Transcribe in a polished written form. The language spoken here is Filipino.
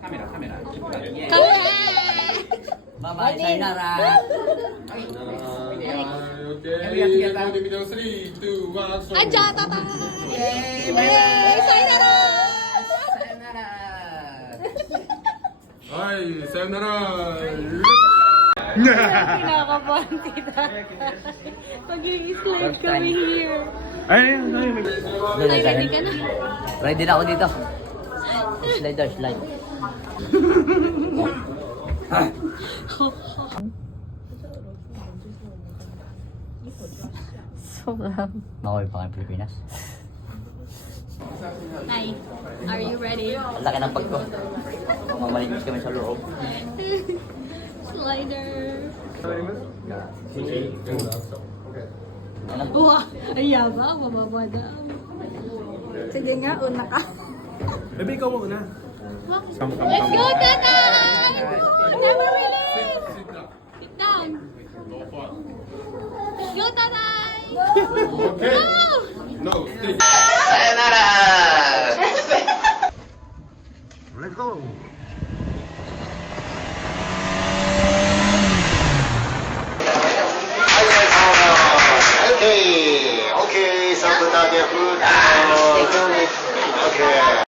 카메라 카메라. Bye-bye, sayonara. 오케이. 모든 비디오 3, 2, 1, 액션. 아자 따다. Yay! Bye-bye. Sayonara. Sayonara. 아이, 사요나라. Kinakabahan kita. Mag-i-slide kami here. Ay, ready ka na? Ready na ako dito. Slider, slide. Makoy pa kayo Pilipinas. Hi, are you ready? Ang laki ng pag ko. Mamalinis kami sa loob. Slider. Ano? Wah, ay yaba, mababa na. Sige nga, una ka. Baby, ikaw muna. Let's go, tatay! Never release! Sit down. Let's go, tatay! Okay. Go! No, stay. Sayonara. Let's go. Okay, okay, sampai tadi aku. Okay.